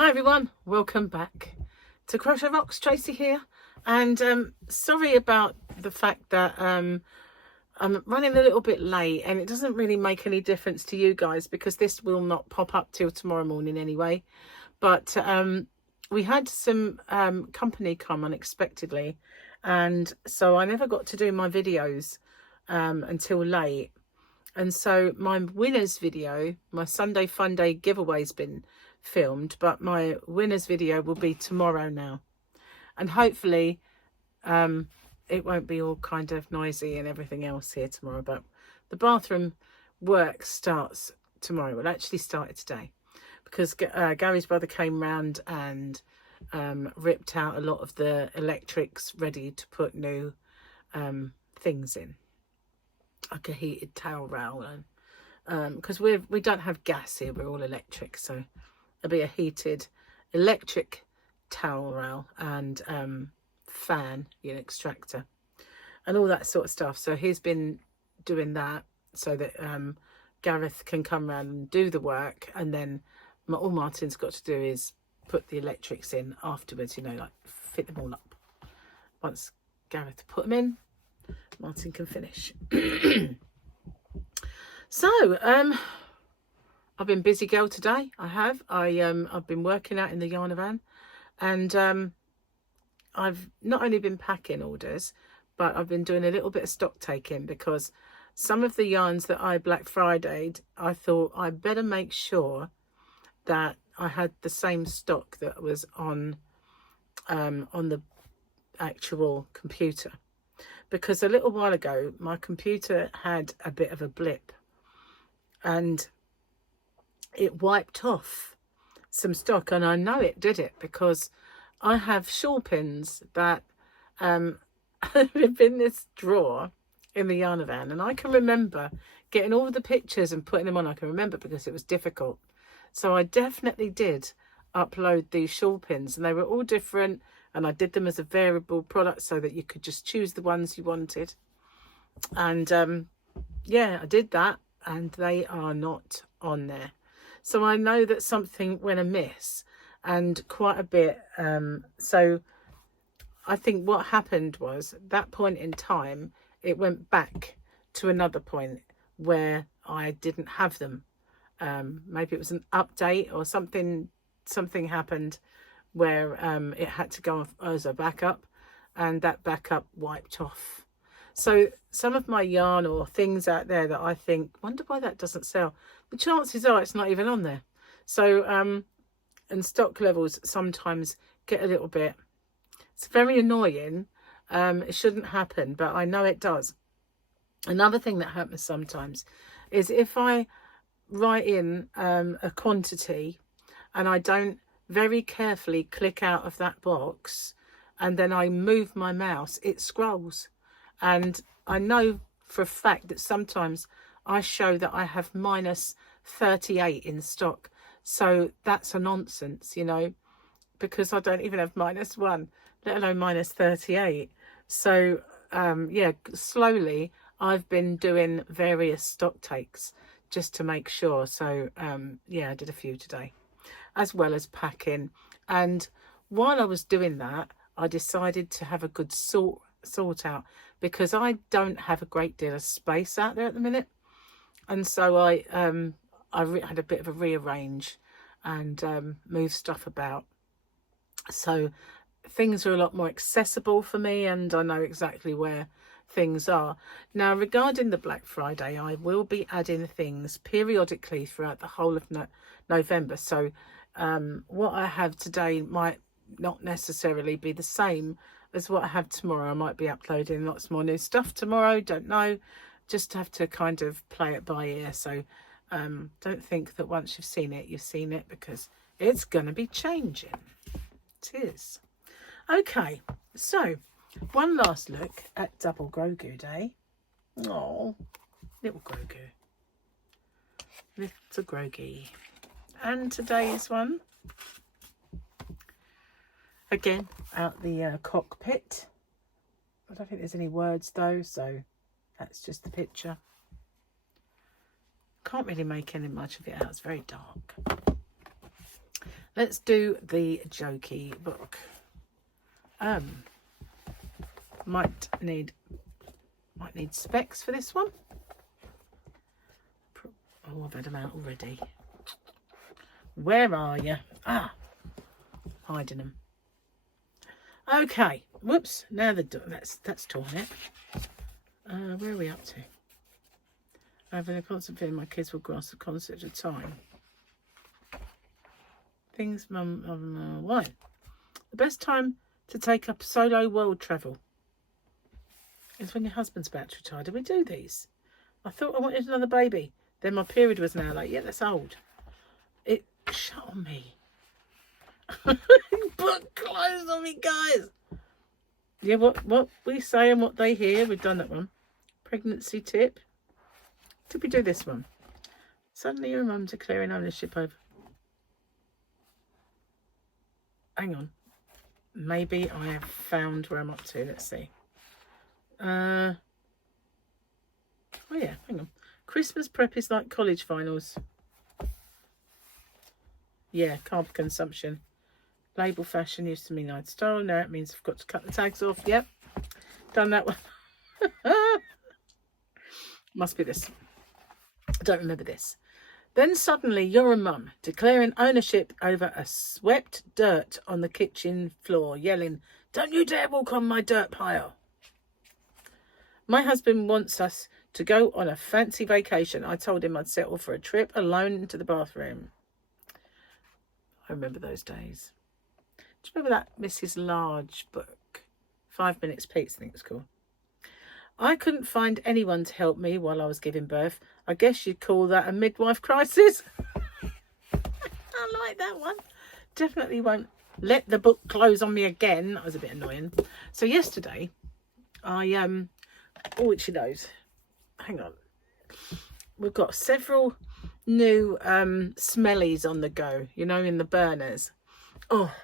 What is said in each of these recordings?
Hi everyone, welcome back to Crochet Rocks. Tracy here, and sorry about the fact that I'm running a little bit late, and it doesn't really make any difference to you guys because this will not pop up till tomorrow morning anyway. But we had some company come unexpectedly, and so I never got to do my videos until late. And so my winners video, my Sunday Fun Day giveaway's been filmed, but my winners video will be tomorrow now. And hopefully it won't be all kind of noisy and everything else here tomorrow. But the bathroom work starts tomorrow. Well, actually started today because Gary's brother came round and ripped out a lot of the electrics ready to put new things in, like a heated towel rail, and because we don't have gas here, we're all electric, so there'll be a heated electric towel rail and fan, extractor and all that sort of stuff. So he's been doing that so that Gareth can come around and do the work, and then all Martin's got to do is put the electrics in afterwards, like fit them all up. Once Gareth put them in, Martin can finish. So I've been busy girl today. I've been working out in the yarn van, and I've not only been packing orders, but I've been doing a little bit of stock taking, because some of the yarns that I Black Friday'd, I thought I better make sure that I had the same stock that was on the actual computer. Because a little while ago, my computer had a bit of a blip and it wiped off some stock. And I know it did it because I have shawl pins that have in this drawer in the yarn van. And I can remember getting all the pictures and putting them on. I can remember because it was difficult. So I definitely did upload these shawl pins, and they were all different. And I did them as a variable product so that you could just choose the ones you wanted. And yeah, I did that, and they are not on there. So I know that something went amiss, and quite a bit. So I think what happened was, at that point in time, it went back to another point where I didn't have them. Maybe it was an update or something happened where it had to go off as a backup, and that backup wiped off. So some of my yarn or things out there that I think, wonder why that doesn't sell, the chances are it's not even on there. So and stock levels sometimes get a little bit, it's very annoying. It shouldn't happen, but I know it does. Another thing that happens sometimes is if I write in a quantity and I don't very carefully click out of that box, and then I move my mouse, it scrolls. And I know for a fact that sometimes I show that I have minus 38 in stock. So that's a nonsense, because I don't even have -1, let alone minus 38. So yeah, slowly I've been doing various stock takes just to make sure. So yeah, I did a few today, as well as packing. And while I was doing that, I decided to have a good sort out, because I don't have a great deal of space out there at the minute. And so I had a bit of a rearrange and move stuff about. So things are a lot more accessible for me, and I know exactly where things are. Now, regarding the Black Friday, I will be adding things periodically throughout the whole of November. So what I have today might not necessarily be the same as what I have tomorrow. I might be uploading lots more new stuff tomorrow, don't know, just have to kind of play it by ear. So don't think that once you've seen it, because it's going to be changing. It is. Okay, so one last look at Double Grogu Day. Oh, little Grogu. Little Grogi. And today's one, again, out the cockpit. I don't think there's any words though, so that's just the picture. Can't really make any much of it out, it's very dark. let's do the jokey book. Might need specs for this one. Oh, I've had them out already. Where are you? Ah, hiding them. Okay. Whoops. Now that's torn it. Where are we up to? Having a constant feeling my kids will grasp the concept of time. Things, Mum, why? The best time to take up solo world travel is when your husband's about to retire. Do we do these? I thought I wanted another baby. Then my period was now like, yeah, that's old. It shut on me. Put clothes on me, guys. Yeah, what we say and what they hear. We've done that one. Pregnancy tip. Did we do this one? Suddenly your mum declaring ownership over. Hang on. Maybe I have found where I'm up to. Let's see. Oh yeah, hang on. Christmas prep is like college finals. Yeah, carb consumption. Label fashion used to mean I'd stole. Now it means I've got to cut the tags off. Yep. Done that one. Must be this. I don't remember this. Then suddenly you're a mum, declaring ownership over a swept dirt on the kitchen floor, yelling, "Don't you dare walk on my dirt pile." My husband wants us to go on a fancy vacation. I told him I'd settle for a trip alone into the bathroom. I remember those days. Do you remember that Mrs. Large book? 5 Minutes Pete's, I think it's called. I couldn't find anyone to help me while I was giving birth. I guess you'd call that a midwife crisis. I like that one. Definitely won't let the book close on me again. That was a bit annoying. So yesterday, I oh, itchy nose. Hang on. We've got several new smellies on the go, you know, in the burners. Oh,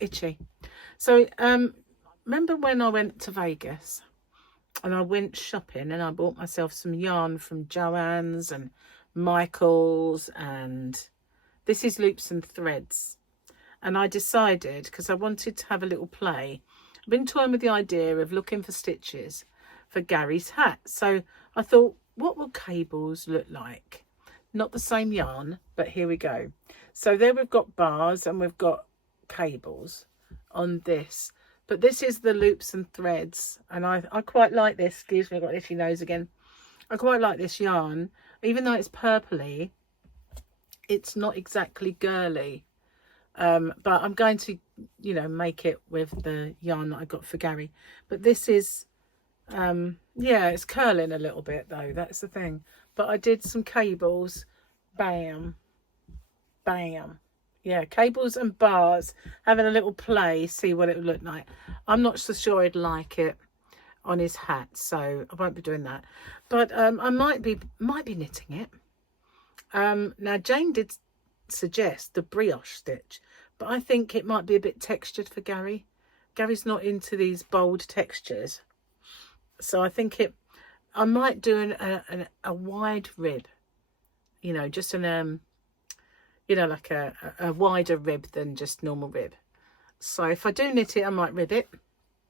itchy. So remember when I went to Vegas and I went shopping and I bought myself some yarn from Joann's and Michael's, and this is Loops and Threads. And I decided, because I wanted to have a little play, I've been toying with the idea of looking for stitches for Gary's hat. So I thought, what will cables look like? Not the same yarn, but here we go. So there we've got bars and we've got cables on this. But this is the Loops and Threads. And I quite like this. Excuse me, I've got itchy nose again. I quite like this yarn. Even though it's purpley, it's not exactly girly. But I'm going to, you know, make it with the yarn that I got for Gary. But this is, yeah, it's curling a little bit though. That's the thing. But I did some cables. Bam. Bam. Yeah, cables and bars. Having a little play. See what it would look like. I'm not so sure I'd like it on his hat. So I won't be doing that. But I might be knitting it. Now Jane did suggest the brioche stitch, but I think it might be a bit textured for Gary. Gary's not into these bold textures, so I think I might do a wide rib, you know, just an you know, like a wider rib than just normal rib. So if I do knit it, I might rib it,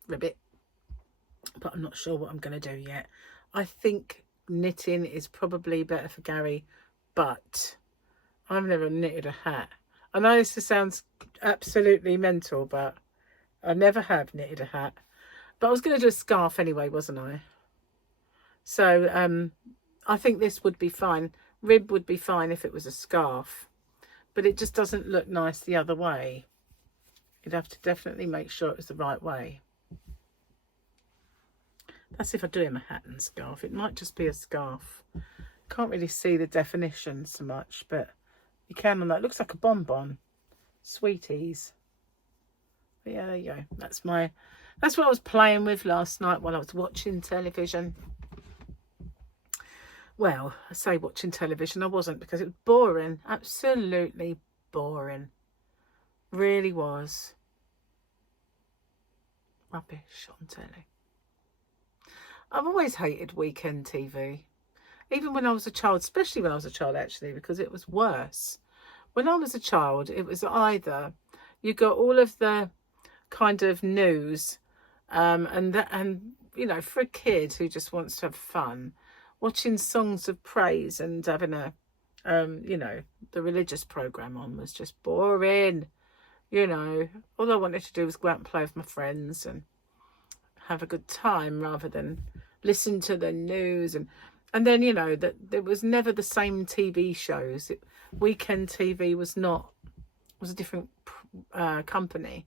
but I'm not sure what I'm going to do yet. I think knitting is probably better for Gary, but I've never knitted a hat. I know this sounds absolutely mental, but I never have knitted a hat. But I was going to do a scarf anyway, wasn't I? So I think this would be fine. Rib would be fine if it was a scarf, but it just doesn't look nice the other way. You'd have to definitely make sure it was the right way. That's if I do him a hat and scarf. It might just be a scarf. Can't really see the definition so much, but you can on that. It looks like a bonbon. Sweeties. But yeah, there you go. That's what I was playing with last night while I was watching television. Well, I say watching television. I wasn't, because it was boring. Absolutely boring. Really was. Rubbish on telly. I've always hated weekend TV. Even when I was a child, especially when I was a child actually, because it was worse. when I was a child, it was either you got all of the kind of news, and you know, for a kid who just wants to have fun, watching songs of praise and having a, you know, the religious program on was just boring. You know, all I wanted to do was go out and play with my friends and have a good time rather than listen to the news. And then, you know, that there was never the same TV shows. Weekend TV was a different company.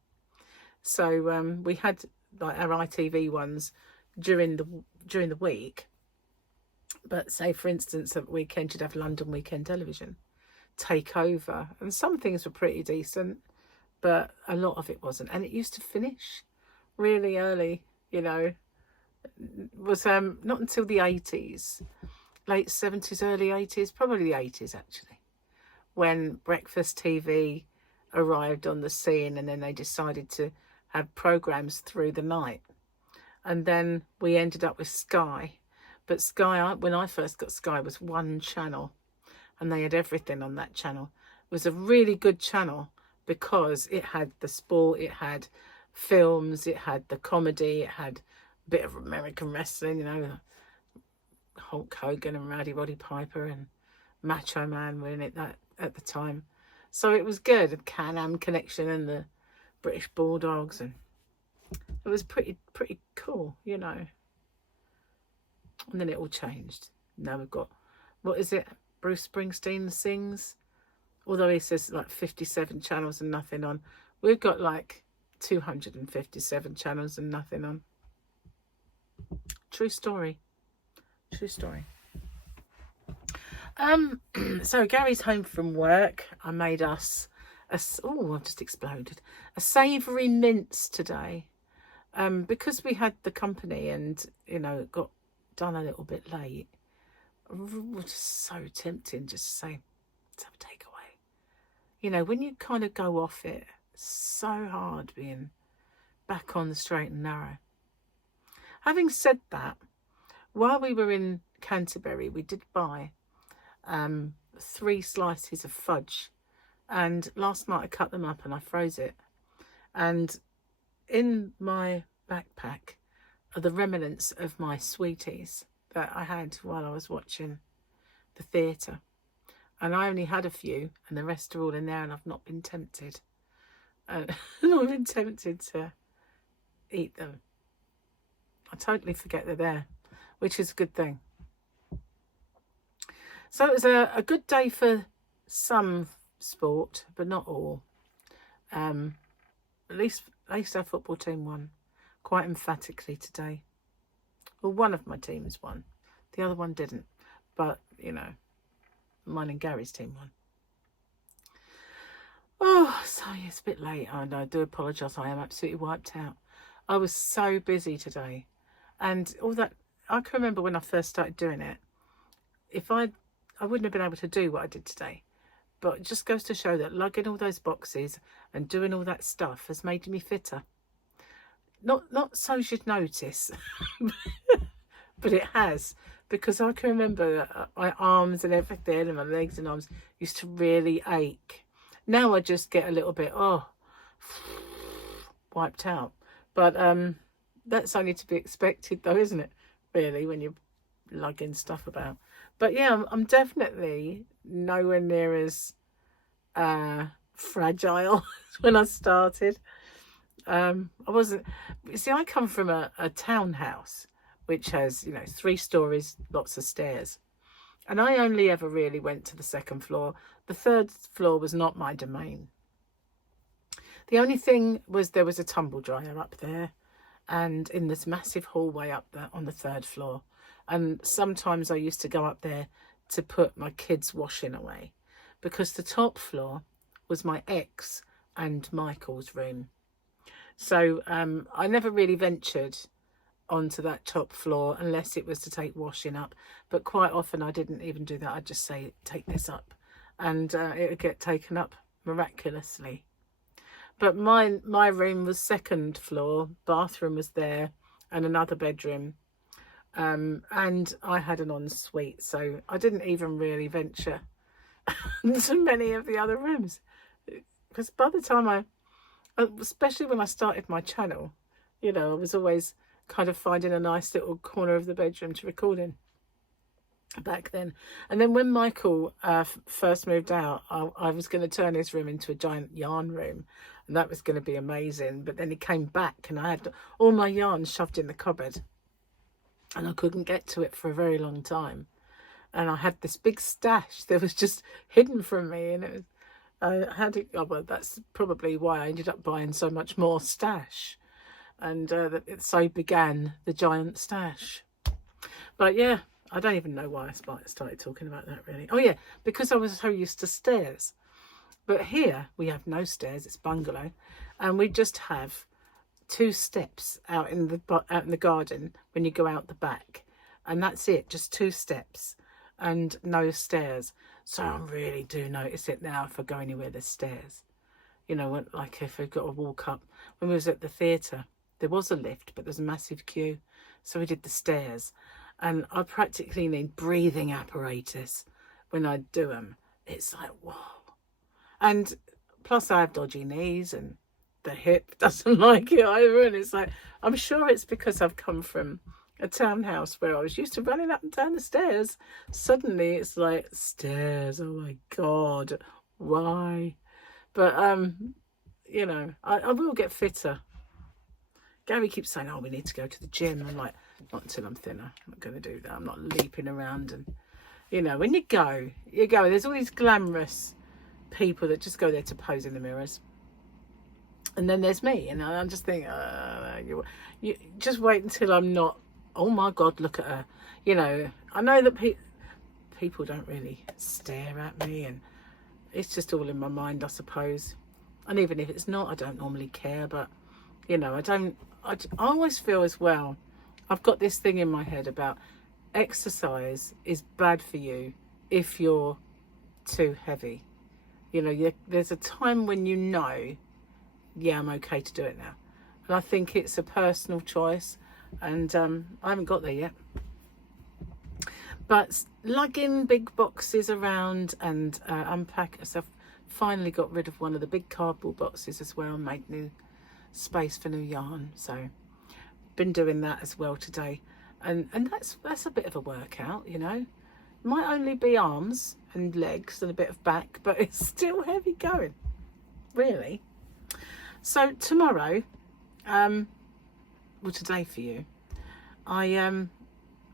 So we had like our ITV ones during the week. But say, for instance, at weekend you'd have London Weekend Television take over, and some things were pretty decent, but a lot of it wasn't. And it used to finish really early, you know. It was not until the 80s, late 70s, early 80s, probably the 80s actually, when breakfast TV arrived on the scene, and then they decided to have programs through the night. And then we ended up with Sky. But Sky, when I first got Sky, was one channel, and they had everything on that channel. It was a really good channel because it had the sport, it had films, it had the comedy, it had a bit of American wrestling, you know, Hulk Hogan and Rowdy Roddy Piper and Macho Man were in it that at the time. So it was good. The Can-Am Connection and the British Bulldogs, and it was pretty cool, you know. And then it all changed. Now we've got, what is it, Bruce Springsteen sings? Although he says like 57 channels and nothing on, we've got like 257 channels and nothing on. True story. True story. So Gary's home from work. I made us I've just exploded. A savoury mince today. Because we had the company and, you know, it got done a little bit late. It was just so tempting just to say, let's have a takeaway. You know, when you kind of go off it, it's so hard being back on the straight and narrow. Having said that, while we were in Canterbury, we did buy 3 slices of fudge, and last night I cut them up and I froze it, and in my backpack are the remnants of my sweeties that I had while I was watching the theatre, and I only had a few and the rest are all in there, and I've not been tempted to eat them. I totally forget they're there, which is a good thing. So it was a good day for some sport, but not all. At least our football team won quite emphatically today. Well, one of my teams won. The other one didn't. But, you know, mine and Gary's team won. Oh, sorry, it's a bit late. I do apologise. I am absolutely wiped out. I was so busy today. And all that, I can remember when I first started doing it, I wouldn't have been able to do what I did today. But it just goes to show that lugging all those boxes and doing all that stuff has made me fitter. Not so you'd notice, but it has. Because I can remember that my arms and everything and my legs and arms used to really ache. Now I just get a little bit, wiped out. But that's only to be expected though, isn't it? Really, when you're lugging stuff about. But yeah, I'm definitely nowhere near as fragile as when I started. I wasn't. See, I come from a townhouse which has, you know, 3 stories, lots of stairs, and I only ever really went to the 2nd floor. The 3rd floor was not my domain. The only thing was there was a tumble dryer up there, and in this massive hallway up there on the 3rd floor. And sometimes I used to go up there to put my kids' washing away, because the top floor was my ex and Michael's room. So I never really ventured onto that top floor unless it was to take washing up. But quite often I didn't even do that. I'd just say, take this up, and it would get taken up miraculously. But my room was 2nd floor, bathroom was there, and another bedroom. And I had an ensuite, so I didn't even really venture to many of the other rooms. Because by the time especially when I started my channel, you know, I was always kind of finding a nice little corner of the bedroom to record in back then. And then when Michael first moved out, I was going to turn his room into a giant yarn room, and that was going to be amazing. But then he came back and I had all my yarn shoved in the cupboard and I couldn't get to it for a very long time. And I had this big stash that was just hidden from me, and it was, I had it. Oh, well, that's probably why I ended up buying so much more stash, and so began the giant stash. But yeah, I don't even know why I started talking about that really. Oh yeah, because I was so used to stairs. But here we have no stairs. It's bungalow, and we just have 2 steps out in the garden when you go out the back, and that's it. Just 2 steps. And no stairs. So I really do notice it now if I go anywhere there's stairs. You know, when, like if I've got to walk up. When we was at the theatre, there was a lift, but there's a massive queue. So we did the stairs. And I practically need breathing apparatus when I do them. It's like, whoa. And plus I have dodgy knees and the hip doesn't like it either. And it's like, I'm sure it's because I've come from a townhouse where I was used to running up and down the stairs. Suddenly it's like, stairs, oh my God, why? But, you know, I will get fitter. Gary keeps saying, oh, we need to go to the gym. I'm like, not until I'm thinner. I'm not going to do that. I'm not leaping around. And, you know, when you go. There's all these glamorous people that just go there to pose in the mirrors. And then there's me. And I'm just thinking, you just wait until I'm not. Oh my God, look at her. You know, I know that people don't really stare at me, and it's just all in my mind, I suppose. And even if it's not, I don't normally care. But, you know, I always feel as well, I've got this thing in my head about exercise is bad for you if you're too heavy. You know, there's a time when you know, yeah, I'm okay to do it now. And I think it's a personal choice. And I haven't got there yet. But lugging big boxes around and unpack. So I've finally got rid of one of the big cardboard boxes as well, and make new space for new yarn. So been doing that as well today. And that's a bit of a workout, you know. Might only be arms and legs and a bit of back, but it's still heavy going, really. So tomorrow, well, today for you, I'm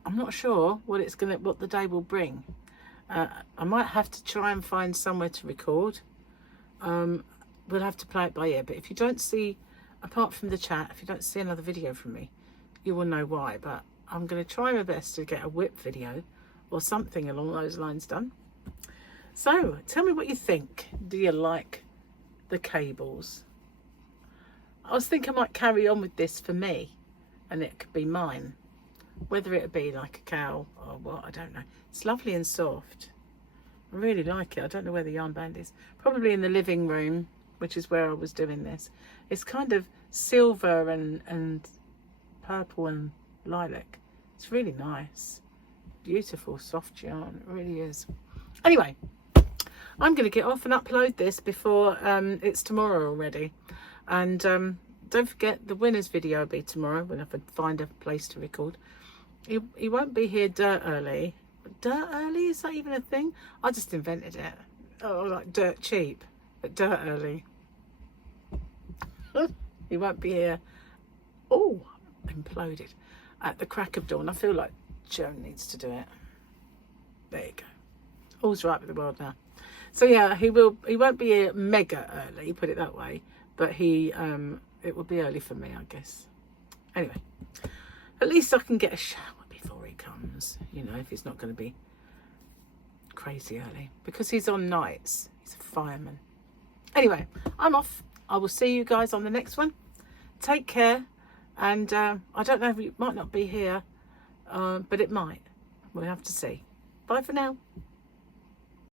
not sure what the day will bring. I might have to try and find somewhere to record. We'll have to play it by ear. But if you don't see, apart from the chat, if you don't see another video from me, you will know why. But I'm going to try my best to get a WIP video or something along those lines done. So tell me what you think. Do you like the cables? I was thinking I might carry on with this for me, and it could be mine. Whether it be like a cow or what, I don't know. It's lovely and soft. I really like it. I don't know where the yarn band is. Probably in the living room, which is where I was doing this. It's kind of silver and purple and lilac. It's really nice. Beautiful, soft yarn. It really is. Anyway, I'm going to get off and upload this before it's tomorrow already. And don't forget, the winner's video will be tomorrow when I find a place to record. He won't be here dirt early. Dirt early? Is that even a thing? I just invented it. Oh, like dirt cheap, but dirt early. He won't be here. Oh, imploded. At the crack of dawn. I feel like Joan needs to do it. There you go. All's right with the world now. So yeah, he won't be here mega early, put it that way. But it will be early for me, I guess. Anyway. At least I can get a shower before he comes, you know, if he's not going to be crazy early. Because he's on nights. He's a fireman. Anyway, I'm off. I will see you guys on the next one. Take care. And I don't know if it might not be here, but it might. We'll have to see. Bye for now.